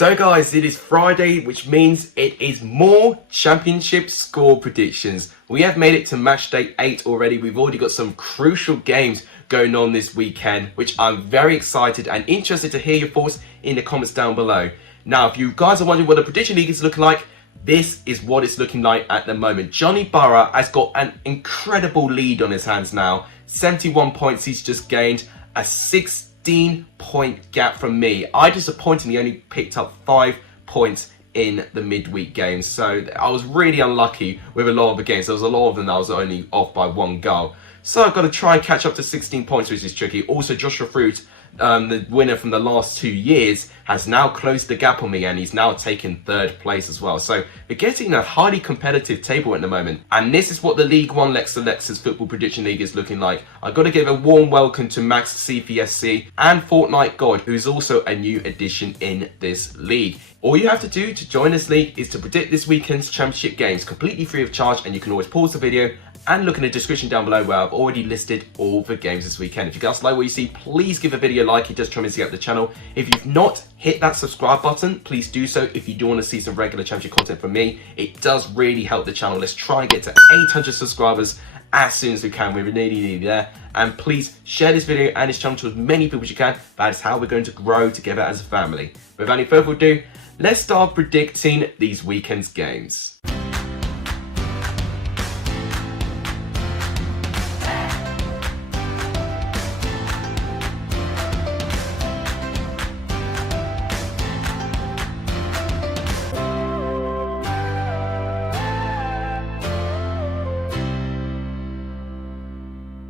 So guys, it is Friday, which means it is more championship score predictions. We have made it to match day 8 already. We've already got some crucial games going on this weekend, which I'm very excited and interested to hear your thoughts in the comments down below. Now, if you guys are wondering what the prediction league is looking like, this is what it's looking like at the moment. Johnny Burrow has got an incredible lead on his hands now. 71 points he's just gained, a 16-point gap from me. I disappointingly only picked up 5 points in the midweek games, so I was really unlucky with a lot of the games. There was a lot of them that I was only off by 1 goal. So I've got to try and catch up to 16 points, which is tricky. Also, Joshua Fruit, the winner from the last 2 years, has now closed the gap on me, and he's now taken 3rd place as well. So we're getting a highly competitive table at the moment, and this is what the League One Lexalexus Football Prediction League is looking like. I've got to give a warm welcome to Max CPSC and Fortnite God, who is also a new addition in this league. All you have to do to join this league is to predict this weekend's championship games completely free of charge, and you can always pause the video and look in the description down below where I've already listed all the games this weekend. If you guys like what you see, please give a video a like. It does tremendously help the channel. If you've not hit that subscribe button, please do so. If you do want to see some regular championship content from me, it does really help the channel. Let's try and get to 800 subscribers as soon as we can. We're nearly there. And please share this video and this channel to as many people as you can. That is how we're going to grow together as a family. Without any further ado, let's start predicting these weekend's games.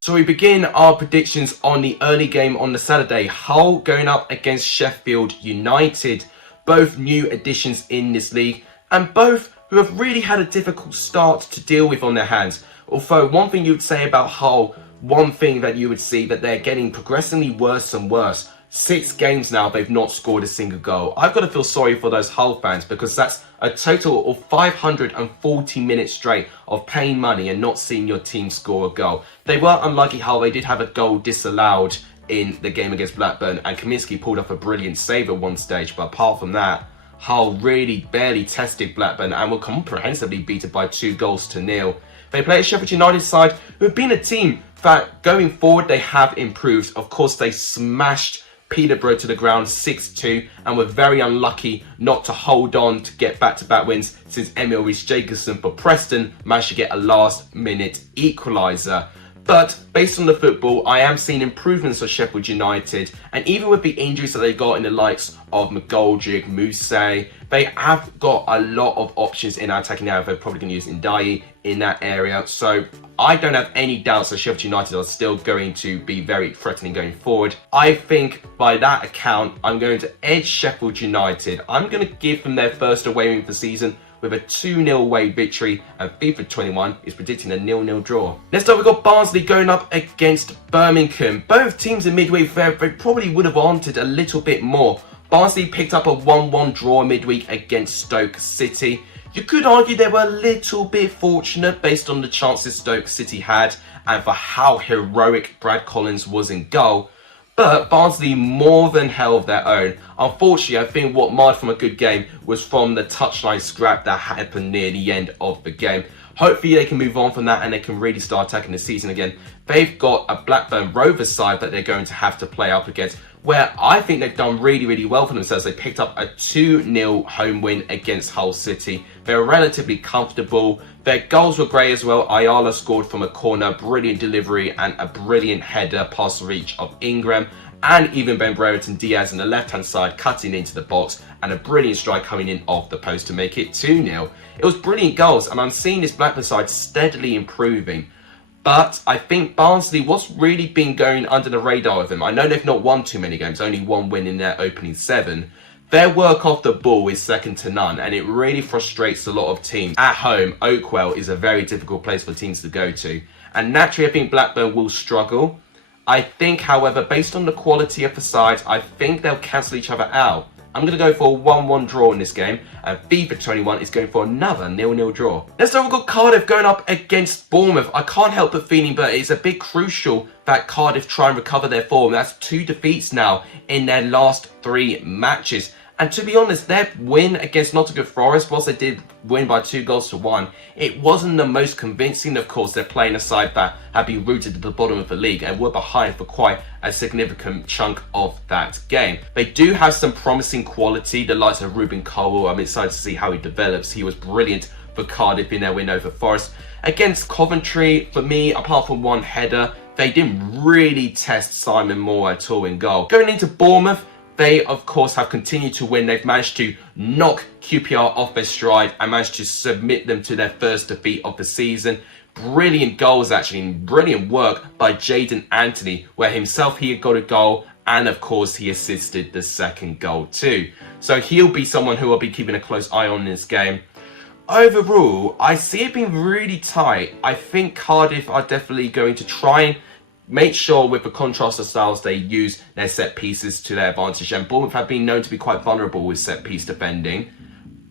So we begin our predictions on the early game on the Saturday. Hull going up against Sheffield United. Both new additions in this league, and both who have really had a difficult start to deal with on their hands. Although one thing you would say about Hull, one thing that you would see that they're getting progressively worse and worse. 6 games now they've not scored a single goal. I've got to feel sorry for those Hull fans, because that's a total of 540 minutes straight of paying money and not seeing your team score a goal. They were unlucky. Hull, they did have a goal disallowed in the game against Blackburn, and Kaminsky pulled off a brilliant save at one stage, but apart from that, Hull really barely tested Blackburn and were comprehensively beaten by 2-0. They play a Sheffield United side who have been a team that going forward they have improved. Of course, they smashed Peterborough to the ground 6-2 and were very unlucky not to hold on to get back-to-back wins, since Emil Reece-Jacobson for Preston managed to get a last-minute equaliser. But based on the football, I am seeing improvements for Sheffield United, and even with the injuries that they got in the likes of McGoldrick, Mousse, they have got a lot of options in our attacking area. They're probably going to use Ndiaye in that area, so I don't have any doubts that Sheffield United are still going to be very threatening going forward. I think by that account, I'm going to edge Sheffield United. I'm going to give them their first away win for the season with a 2-0 away victory, and FIFA 21 is predicting a 0-0 draw. Next up, we've got Barnsley going up against Birmingham. Both teams in midweek fair, they probably would have wanted a little bit more. Barnsley picked up a 1-1 draw midweek against Stoke City. You could argue they were a little bit fortunate based on the chances Stoke City had and for how heroic Brad Collins was in goal. But Barnsley more than held their own. Unfortunately, I think what marred from a good game was from the touchline scrap that happened near the end of the game. Hopefully they can move on from that and they can really start attacking the season again. They've got a Blackburn Rovers side that they're going to have to play up against, where I think they've done really well for themselves. They picked up a 2-0 home win against Hull City. They were relatively comfortable. Their goals were great as well. Ayala scored from a corner, brilliant delivery and a brilliant header past the reach of Ingram. And even Ben Brereton Diaz on the left-hand side cutting into the box, and a brilliant strike coming in off the post to make it 2-0. It was brilliant goals, and I'm seeing this Blackburn side steadily improving. But I think Barnsley, what's really been going under the radar with them, I know they've not won too many games, only 1 win in their opening 7. Their work off the ball is second to none, and it really frustrates a lot of teams. At home, Oakwell is a very difficult place for teams to go to, and naturally I think Blackburn will struggle. I think, however, based on the quality of the sides, I think they'll cancel each other out. I'm going to go for a 1-1 draw in this game, and FIFA 21 is going for another 0-0 draw. Next up, we've got Cardiff going up against Bournemouth. I can't help but feeling, but it's a bit crucial that Cardiff try and recover their form. That's 2 defeats now in their last 3 matches. And to be honest, their win against Nottingham Forest, whilst they did win by 2-1, it wasn't the most convincing. Of course, they're playing a side that had been rooted at the bottom of the league and were behind for quite a significant chunk of that game. They do have some promising quality, the likes of Ruben Cole. I'm excited to see how he develops. He was brilliant for Cardiff in their win over Forest. Against Coventry, for me, apart from one header, they didn't really test Simon Moore at all in goal. Going into Bournemouth, they, of course, have continued to win. They've managed to knock QPR off their stride and managed to submit them to their first defeat of the season. Brilliant goals, actually, and brilliant work by Jadon Anthony, where himself he got a goal and, of course, he assisted the second goal too. So he'll be someone who I'll be keeping a close eye on in this game. Overall, I see it being really tight. I think Cardiff are definitely going to try and make sure with the contrast of styles they use their set pieces to their advantage, and Bournemouth have been known to be quite vulnerable with set piece defending,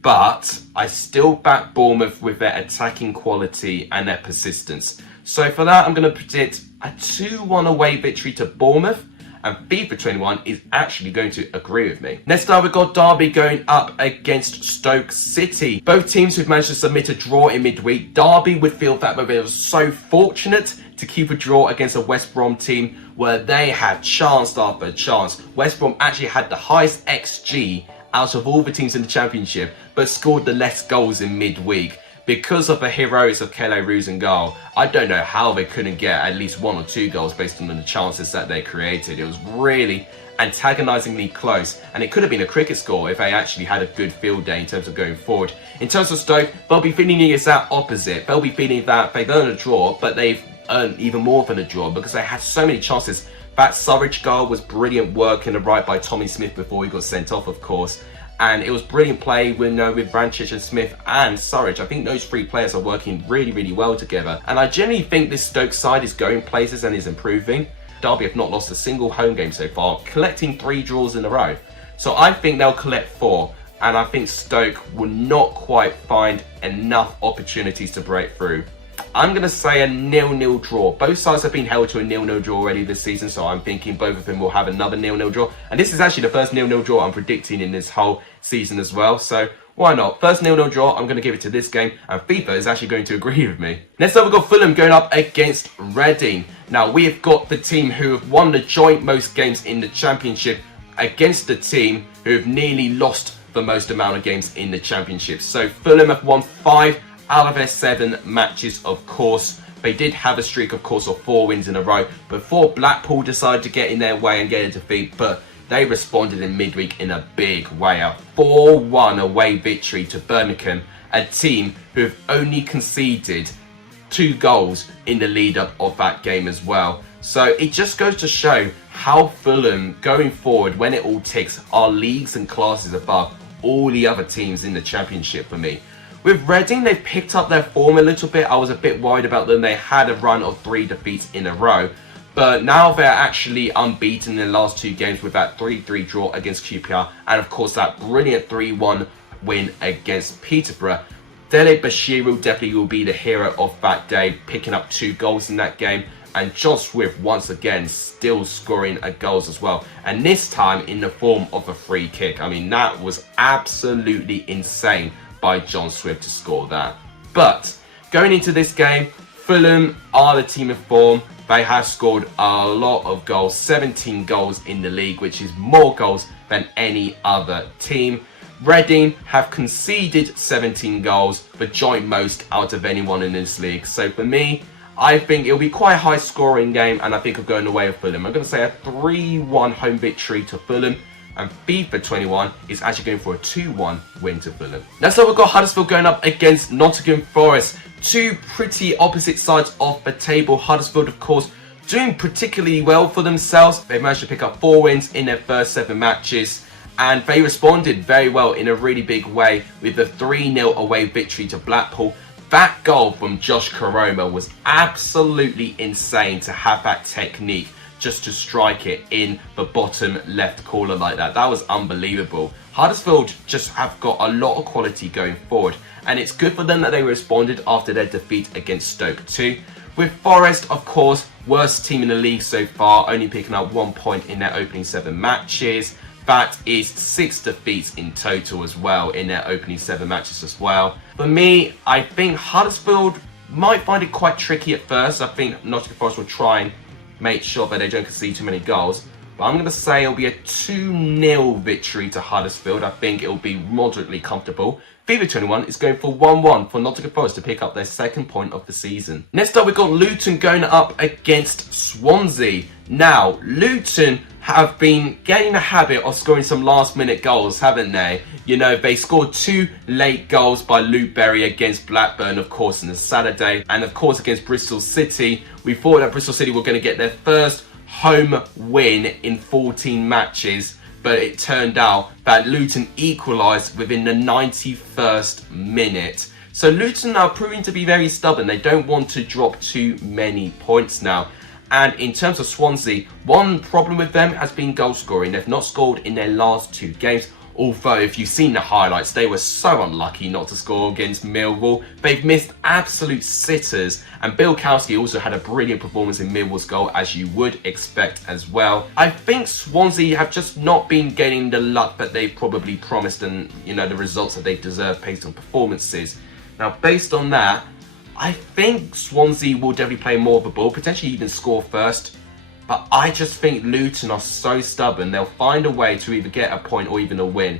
but I still back Bournemouth with their attacking quality and their persistence. So for that, I'm going to predict a 2-1 away victory to Bournemouth, and FIFA 21 is actually going to agree with me. Next up, we've got Derby going up against Stoke City. Both teams who've managed to submit a draw in midweek. Derby would feel that they were so fortunate to keep a draw against a West Brom team where they had chance after chance. West Brom actually had the highest XG out of all the teams in the Championship, but scored the less goals in midweek. Because of the heroics of Kele Roos in goal, I don't know how they couldn't get at least 1 or 2 goals based on the chances that they created. It was really antagonisingly close, and it could have been a cricket score if they actually had a good field day in terms of going forward. In terms of Stoke, they'll be feeling the exact opposite. They'll be feeling that they've earned a draw, but they've earned even more than a draw because they had so many chances. That Surridge goal was brilliant work in the right by Tommy Smith before he got sent off, of course. And it was brilliant play with Vrancic and Smith and Surridge. I think those 3 players are working really, really well together. And I genuinely think this Stoke side is going places and is improving. Derby have not lost a single home game so far, collecting 3 draws in a row. So I think they'll collect 4. And I think Stoke will not quite find enough opportunities to break through. I'm going to say a 0-0 draw. Both sides have been held to a 0-0 draw already this season, so I'm thinking both of them will have another 0-0 draw. And this is actually the first 0-0 draw I'm predicting in this whole season as well, so why not? First 0-0 draw, I'm going to give it to this game, and FIFA is actually going to agree with me. Next up, we've got Fulham going up against Reading. Now, we have got the team who have won the joint most games in the Championship against the team who have nearly lost the most amount of games in the Championship. So Fulham have won 5 out of their 7 matches, of course. They did have a streak, of course, of 4 wins in a row before Blackpool decided to get in their way and get a defeat, but they responded in midweek in a big way. A 4-1 away victory to Birmingham, a team who have only conceded 2 goals in the lead up of that game as well. So it just goes to show how Fulham, going forward, when it all ticks, are leagues and classes above all the other teams in the Championship for me. With Reading, they've picked up their form a little bit. I was a bit worried about them. They had a run of 3 defeats in a row. But now they're actually unbeaten in the last 2 games with that 3-3 draw against QPR. And of course, that brilliant 3-1 win against Peterborough. Dele Bashiru definitely will be the hero of that day, picking up 2 goals in that game. And John Swift, once again, still scoring goals as well. And this time in the form of a free kick. I mean, that was absolutely insane by John Swift to score that. But going into this game, Fulham are the team in form. They have scored a lot of goals, 17 goals in the league, which is more goals than any other team. Reading have conceded 17 goals, the joint most out of anyone in this league. So for me, I think it'll be quite a high scoring game, and I think I'm going away with Fulham. I'm going to say a 3-1 home victory to Fulham. And FIFA 21 is actually going for a 2-1 win to Fulham. Next up, we've got Huddersfield going up against Nottingham Forest. 2 pretty opposite sides of the table. Huddersfield, of course, doing particularly well for themselves. They've managed to pick up 4 wins in their first 7 matches. And they responded very well in a really big way with the 3-0 away victory to Blackpool. That goal from Josh Koroma was absolutely insane to have that technique just to strike it in the bottom left corner like that. That was unbelievable. Huddersfield just have got a lot of quality going forward, and it's good for them that they responded after their defeat against Stoke too. With Forest, of course, worst team in the league so far, only picking up 1 point in their opening 7 matches. That is 6 defeats in total as well in their opening 7 matches as well. For me, I think Huddersfield might find it quite tricky at first. I think Nottingham Forest will try and make sure that they don't concede too many goals. But I'm going to say it'll be a 2-0 victory to Huddersfield. I think it'll be moderately comfortable. Fifa 21 is going for 1-1 for Nottingham Forest to pick up their 2nd point of the season. Next up, we've got Luton going up against Swansea. Now, Luton have been getting the habit of scoring some last-minute goals, haven't they? You know, they scored 2 late goals by Luke Berry against Blackburn, of course, on the Saturday. And, of course, against Bristol City. We thought that Bristol City were going to get their first home win in 14 matches. But it turned out that Luton equalised within the 91st minute. So Luton are proving to be very stubborn. They don't want to drop too many points now. And in terms of Swansea, one problem with them has been goal scoring. They've not scored in their last 2 games. Although, if you've seen the highlights, they were so unlucky not to score against Millwall. They've missed absolute sitters. And Bilkowski also had a brilliant performance in Millwall's goal, as you would expect as well. I think Swansea have just not been getting the luck that they probably promised and, you know, the results that they deserve based on performances. Now, based on that, I think Swansea will definitely play more of a ball, potentially even score first. But I just think Luton are so stubborn, they'll find a way to either get a point or even a win.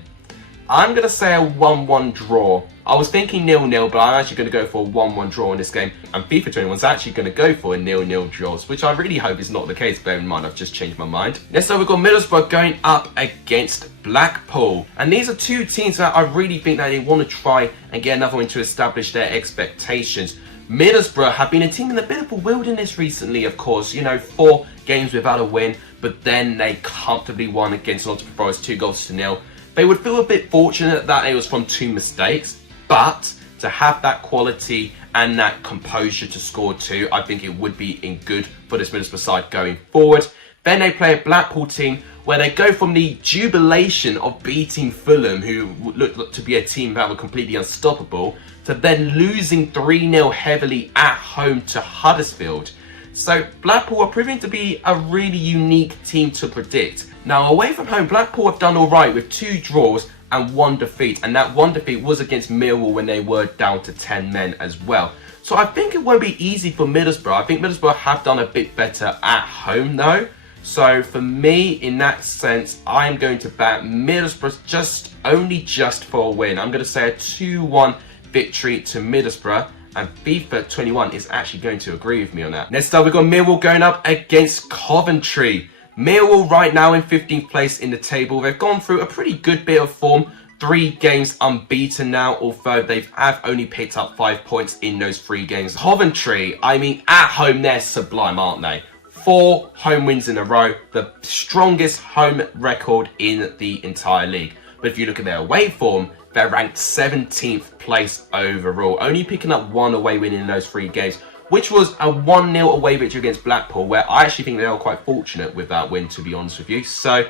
I'm going to say a 1-1 draw. I was thinking 0-0, but I'm actually going to go for a 1-1 draw in this game. And FIFA 21 is actually going to go for a 0-0 draws, which I really hope is not the case. Bear in mind, I've just changed my mind. Next up, we've got Middlesbrough going up against Blackpool. And these are 2 teams that I really think that they want to try and get another win to establish their expectations. Middlesbrough have been a team in a bit of a wilderness recently, of course. You know, 4 games without a win, but then they comfortably won against Nottingham Forest 2-0. They would feel a bit fortunate that it was from 2 mistakes, but to have that quality and that composure to score 2, I think it would be in good for this Middlesbrough side going forward. Then they play a Blackpool team where they go from the jubilation of beating Fulham, who looked to be a team that were completely unstoppable, to then losing 3-0 heavily at home to Huddersfield. So Blackpool are proving to be a really unique team to predict. Now, away from home, Blackpool have done alright with 2 draws and 1 defeat. And that 1 defeat was against Millwall when they were down to 10 men as well. So I think it won't be easy for Middlesbrough. I think Middlesbrough have done a bit better at home though. So for me, in that sense, I'm going to back Middlesbrough only just for a win. I'm going to say a 2-1 victory to Middlesbrough. And FIFA 21 is actually going to agree with me on that. Next up, we've got Millwall going up against Coventry. Millwall right now in 15th place in the table. They've gone through a pretty good bit of form. 3 games unbeaten now, although they have only picked up 5 points in those 3 games. Coventry, I mean, at home, they're sublime, aren't they? 4 home wins in a row, the strongest home record in the entire league. But if you look at their away form, they're ranked 17th place overall, only picking up 1 away win in those 3 games, which was a 1-0 away victory against Blackpool, where I actually think they were quite fortunate with that win, to be honest with you. So,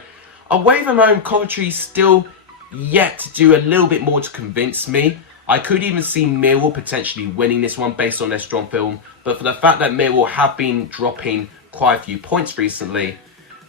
away from home, Coventry still yet to do a little bit more to convince me. I could even see Millwall potentially winning this one based on their strong form, but for the fact that Millwall have been dropping quite a few points recently,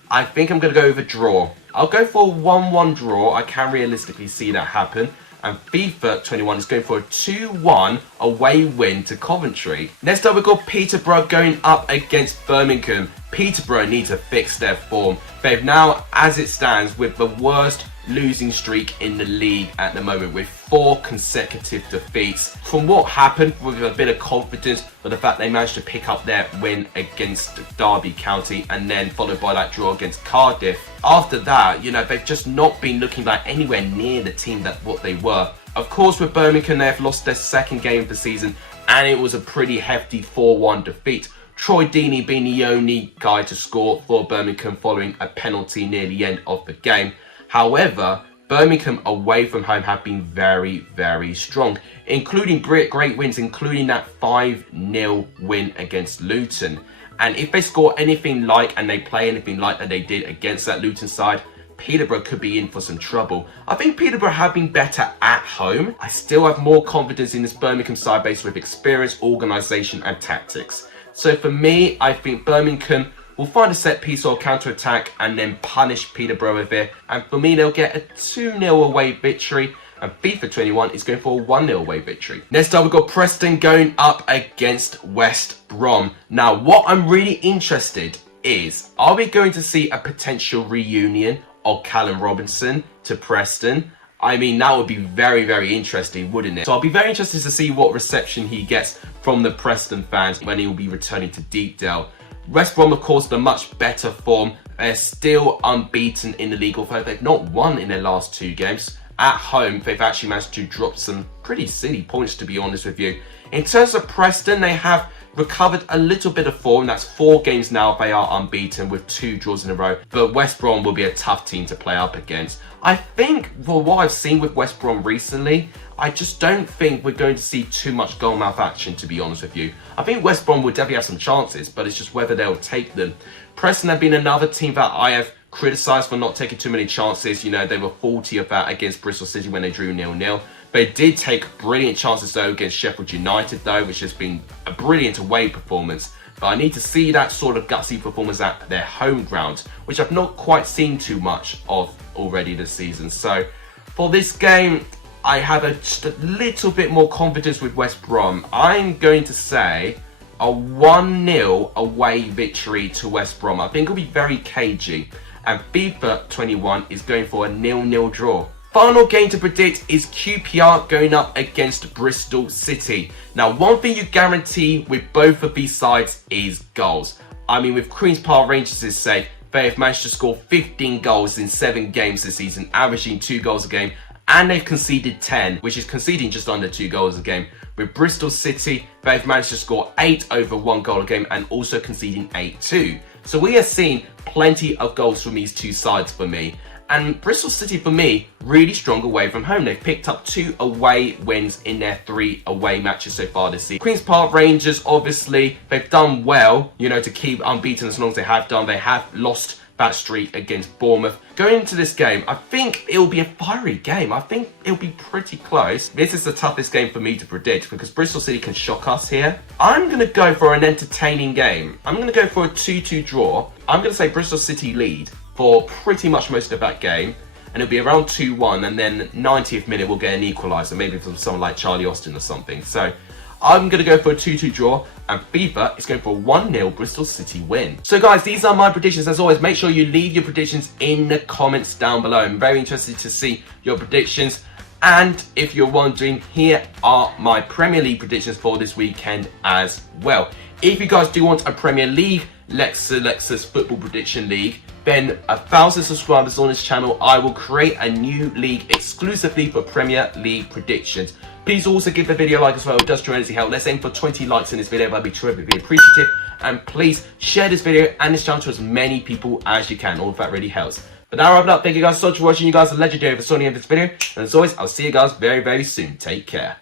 I think I'm going to go with a draw. I'll go for a 1-1 draw. I can realistically see that happen. And FIFA 21 is going for a 2-1 away win to Coventry. Next up, we've got Peterborough going up against Birmingham. Peterborough need to fix their form. They've now, as it stands, with the worst losing streak in the league at the moment, with 4 consecutive defeats. From what happened, with a bit of confidence, for the fact they managed to pick up their win against Derby County and then followed by that draw against Cardiff. After that, you know, they've just not been looking like anywhere near the team that what they were. Of course, with Birmingham, they've lost their 2nd game of the season, and it was a pretty hefty 4-1 defeat. Troy Deeney being the only guy to score for Birmingham following a penalty near the end of the game. However, Birmingham away from home have been very, very strong, including great wins, including that 5-0 win against Luton. And if they score anything like, and they play anything like that they did against that Luton side, Peterborough could be in for some trouble. I think Peterborough have been better at home. I still have more confidence in this Birmingham side based with experience, organisation and tactics. So for me, I think Birmingham will find a set piece or counter attack and then punish Peterborough with it. And for me, they'll get a 2-0 away victory. And FIFA 21 is going for a 1-0 away victory. Next up, we've got Preston going up against West Brom. Now, what I'm really interested is, are we going to see a potential reunion of Callum Robinson to Preston? I mean, that would be very, very interesting, wouldn't it? So I'll be very interested to see what reception he gets from the Preston fans when he will be returning to Deepdale. West Brom, of course, the much better form. They're still unbeaten in the league, although they've not won in their last 2 games. At home, they've actually managed to drop some pretty silly points, to be honest with you. In terms of Preston, they have recovered a little bit of form. That's 4 games now. They are unbeaten with 2 draws in a row. But West Brom will be a tough team to play up against. I think, for what I've seen with West Brom recently, I just don't think we're going to see too much goal-mouth action, to be honest with you. I think West Brom will definitely have some chances, but it's just whether they'll take them. Preston have been another team that I have criticised for not taking too many chances. You know, they were faulty of that against Bristol City when they drew 0-0. They did take brilliant chances, though, against Sheffield United, though, which has been a brilliant away performance. But I need to see that sort of gutsy performance at their home ground, which I've not quite seen too much of already this season. So for this game, I have just a little bit more confidence with West Brom. I'm going to say a 1-0 away victory to West Brom. I think it'll be very cagey. And FIFA 21 is going for a 0-0 draw. Final game to predict is QPR going up against Bristol City. Now, one thing you guarantee with both of these sides is goals. I mean, with Queen's Park Rangers' sake, they have managed to score 15 goals in 7 games this season, averaging 2 goals a game, and they've conceded 10, which is conceding just under 2 goals a game. With Bristol City, they've managed to score 8 over 1 goal a game and also conceding 8 too. So we are seeing plenty of goals from these 2 sides for me. And Bristol City, for me, really strong away from home. They've picked up 2 away wins in their 3 away matches so far this season. Queen's Park Rangers, obviously, they've done well, you know, to keep unbeaten as long as they have done. They have lost that streak against Bournemouth. Going into this game, I think it'll be a fiery game. I think it'll be pretty close. This is the toughest game for me to predict because Bristol City can shock us here. I'm going to go for an entertaining game. I'm going to go for a 2-2 draw. I'm going to say Bristol City lead for pretty much most of that game. And it'll be around 2-1, and then 90th minute we'll get an equaliser, maybe from someone like Charlie Austin or something. So I'm going to go for a 2-2 draw, and FIFA is going for a 1-0 Bristol City win. So guys, these are my predictions. As always, make sure you leave your predictions in the comments down below. I'm very interested to see your predictions. And if you're wondering, here are my Premier League predictions for this weekend as well. If you guys do want a Premier League Lexalexus Football Prediction League, then 1,000 subscribers on this channel, I will create a new league exclusively for Premier League predictions. Please also give the video a like as well. It does tremendously help. Let's aim for 20 likes in this video. That'd be terrifically appreciative. And please share this video and this channel to as many people as you can. All of that really helps. But now wrapping up. Thank you guys so much for watching. You guys are legendary for sorting out this video. And as always, I'll see you guys very, very soon. Take care.